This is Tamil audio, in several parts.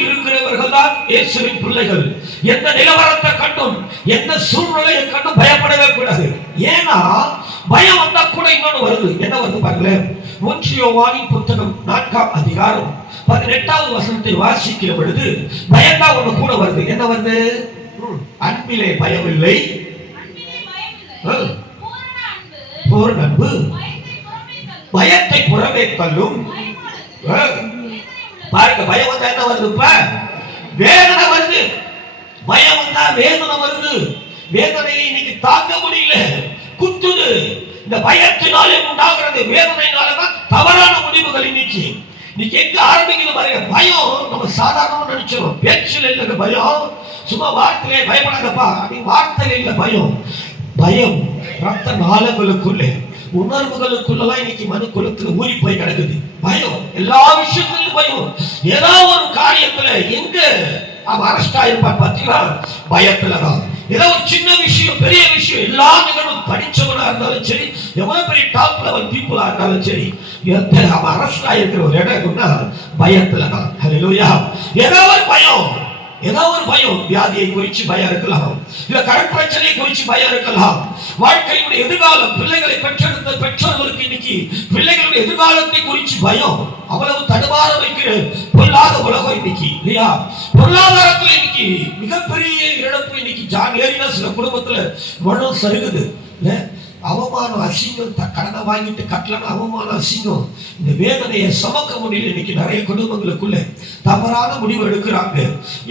சுற்றி இருக்கிறவர்கள் தான் இயேசுவின் பிள்ளைகள். எந்த நிலவரத்தை கண்டும் எந்த சூழ்நிலையை கண்டும் பயப்படவே கூடாது. ஏன்னா பயம் வந்தா கூட இன்னொன்னு வருது. என்ன வருது பாருங்களேன். 1 யோவானின் புத்தகம் 4ஆம் அதிகாரம் 18வது வசனத்தை வாசிக்கிற பொழுது பயந்தா ஒண்ணு கூட வருது. என்ன வருது? அன்பிலே பயமில்லை, பூரண அன்பு பயத்தை புறமே தள்ளும். பாருங்க, பயம் வந்தா என்ன வருது? இப்ப வேதனை வருது. பயம் வந்தா வேதனை வருது. வேதனையை இன்னைக்கு தாங்க முடியல, குத்துது. இந்த பயத்தினாலே உண்டாகிறது வேதனையினாலதான் தவறான முடிவுகள். இன்னைக்கு எங்க ஆரம்பிக்குது பாருங்க. பயம் நம்ம சாதாரணமா நினைச்சிடும். பேச்சில் இல்ல பயம், சும்மா வார்த்தையிலே பயப்படாதப்பா அப்படின்னு வார்த்தையில இல்ல பயம். பயம் ரத்த நாளங்களுக்குள்ளே உணர்வுகளுக்குள்ளதான் இன்னைக்கு மனு குலத்துல ஊறி போய் கிடக்குது. பயம் எல்லா விஷயத்திலும் பயம். ஏதாவது ஒரு காரியத்துல எங்க அவன் அரெஸ்ட் ஆயிருப்பான் பாத்தீங்களா? பயத்துலதான். ஏதோ ஒரு சின்ன விஷயம் பெரிய விஷயம் எல்லா நிகழ்வும் படிச்சவனா இருந்தாலும் சரி, எவ்வளவு பெரிய டாப் லெவல் பீப்புளா இருந்தாலும் சரி, அவன் அரெஸ்ட் ஆயிருக்கிற ஒரு இடம் இருக்குன்னா பயத்துலதான். ஹல்லேலூயா. ஏதோ ஒரு பயம், ஏதோ ஒரு பயம். வியாதியை குறித்து பயம் இருக்கலாம், இல்ல கடன் பிரச்சனையை குறித்து பயம் இருக்கலாம், வாழ்க்கையுடைய எதிர்காலம், பிள்ளைகளை பெற்றெடுத்த பெற்றோர்களுக்கு இன்னைக்கு பிள்ளைகளுடைய எதிர்காலத்தை குறித்து பயம். அவ்வளவு தடுமாற வைக்கிற பொல்லாத உலகம் இன்னைக்கு இல்லையா? பொருளாதாரத்துல இன்னைக்கு மிகப்பெரிய இழப்பு. இன்னைக்கு ஏறினா சில குடும்பத்துல மனம் சருகுது. அவமானம், அசிங்கம். கடனை வாங்கிட்டு கட்டலன்னு அவமானம், அசிங்கம். இந்த வேதனையை சுமக்க முடியல. இன்னைக்கு நிறைய குடும்பங்களுக்குள்ள தவறான முடிவு எடுக்கிறாங்க.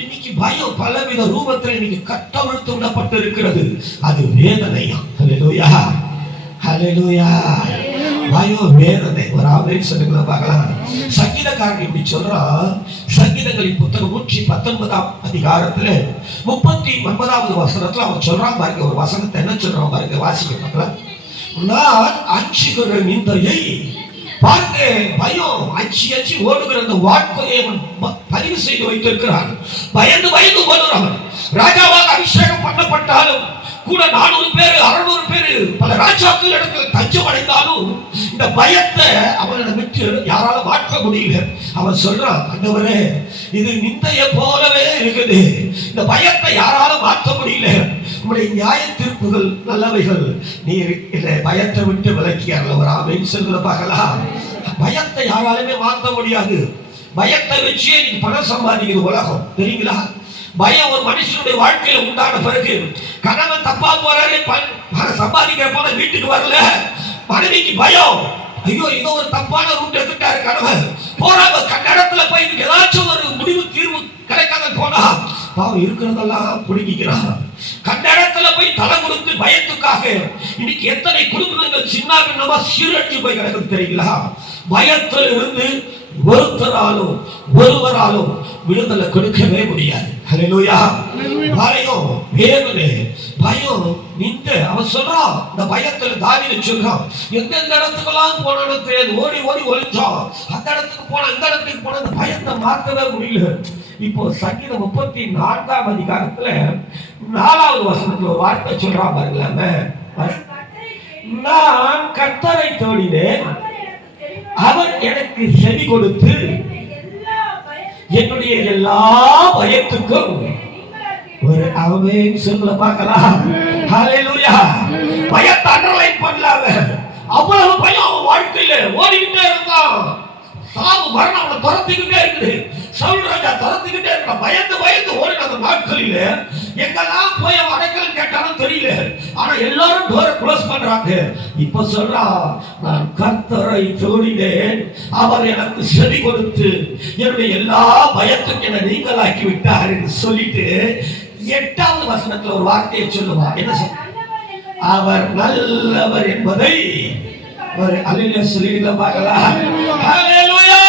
இன்னைக்கு பயம் பலவித ரூபத்தில் இன்னைக்கு கட்டவிழ்த்து விடப்பட்டு இருக்கிறது. அது வேதனையா? ஹல்லேலூயா, ஹல்லேலூயா. பயம் வேதனை. ஒரு ஆமென் சொல்லுங்க பார்க்கலாம். சங்கீதக்காரன் இப்படி சொல்றான். சங்கீதங்களின் புத்தகம் 119ஆம் அதிகாரத்துல 39வது வசனத்துல அவன் சொல்றான் பாருங்க. ஒரு வசனத்தை என்ன சொல்றான் பாருங்க, வாசிக்க பார்க்கலாம். நான் அஞ்சுகிற நிந்தையை பாருங்க. பயம் அஞ்சி ஓடுகிற அந்த வாழ்க்கையை அவன் பதிவு செய்து வைத்திருக்கிறான். பயந்து பயந்து ஓடுறான். ராஜாவாக அபிஷேகம் பண்ணப்பட்டாலும் கூட 400 பேர் 600 பேர் பல ராஜாக்கள் இடத்துல தஞ்சம் அடைந்தாலும் இந்த பயத்தை அவனை விட்டு யாரால மாற்ற முடியல. அவன் சொல்றான், ஆண்டவரே இது நிந்தைய போலவே இருக்குது, இந்த பயத்தை யாரால மாற்ற முடியல. உங்களுடைய நியாய தீர்ப்புகள் நல்லவைகள், நீர் இதை பயத்தை விட்டு விலக்கியார்கள். ஒரு ஆமென் சொல்லுங்க பார்க்கலாம். பயத்தை யாராலுமே மாற்ற முடியாது. பயத்தை வச்சு நீங்க பணம் சம்பாதிக்கிற உலகம் தெரியுங்களா? பயம் ஒரு மனுஷனுடைய வாழ்க்கையில உண்டான பிறகு கணவன் தப்பா போறாரு, சம்பாதிக்கிற போல வீட்டுக்கு வரல, மனைவிக்கு பயம். ஐயோ ஏதோ ஒரு தப்பான ரூட் எடுத்துட்டாரு கணவன், போறாங்க கண்டத்துல போய் ஏதாச்சும் ஒரு முடிவு தீர்வு கிடைக்காத போனா பாவம் இருக்கிறதெல்லாம் குடுக்கிறான். கண்ட இடத்துல போய் தலை கொடுத்து பயத்துக்காக இன்னைக்கு எத்தனை குடும்பங்கள் சின்ன பின்னமா சீரழிஞ்சு போய் கிடக்குது தெரியுங்களா? பயத்தில் இருந்து ஒருத்தராலும் ஒருவராலும் விடுதலை கொடுக்கவே முடியாது. ஹல்லேலூயா. பயம் வேதனை, பயம் நிந்தை. அவன் சொல்றான், இந்த பயத்துல தாவீது சொல்றான், எந்தெந்த இடத்துக்கெல்லாம் போனாலும் தெரியாது, ஓடி ஓடி ஒளிஞ்சான். அந்த இடத்துக்கு போன இந்த இடத்துக்கு போன அந்த பயத்தை மாற்றவே முடியல. இப்போ சங்கீதம் 34ஆம் அதிகாரத்துல 4வது வசனத்துல ஒரு வார்த்தை சொல்றான் பாருங்களாமே. நான் கர்த்தரை தேடினேன், அவர் எனக்கு செவி கொடுத்து என்னுடைய எல்லா பயத்துக்கும் ஒரு ஆமென் சொல்ல பார்க்கலாம். ஹல்லேலூயா. பயத்தை அண்டர்லைன் பண்ணலாத அவ்வளவு பயம் வாழ்க்கையில ஓடிக்கிட்டே இருந்தான். சாவு மரணம் அவனை துரத்திக்கிட்டே இருக்குது. சவுல் ராஜா துரத்திக்கிட்டே இருக்க பயந்து பயந்து ஓடின அந்த நாட்களில எங்கெல்லாம் போய் அவன் அடைக்கலம் கேட்டாலும் தெரியல. ஆனா எல்லாரும் டோரை க்ளோஸ் பண்றாங்க. இப்ப சொல்றா, நான் கர்த்தரை தேடினேன், அவர் எனக்கு செவி கொடுத்து என்னுடைய எல்லா பயத்துக்கும் என்னை நீங்களாக்கி விட்டார் என்று சொல்லிட்டு 8வது வசனத்துல ஒரு வார்த்தையை சொல்லுவா. என்ன சொல்ல? அவர் நல்லவர் என்பதை ஒரு அல்லேலூயா சொல்லிட்டு பார்க்கலாம். ஹல்லேலூயா.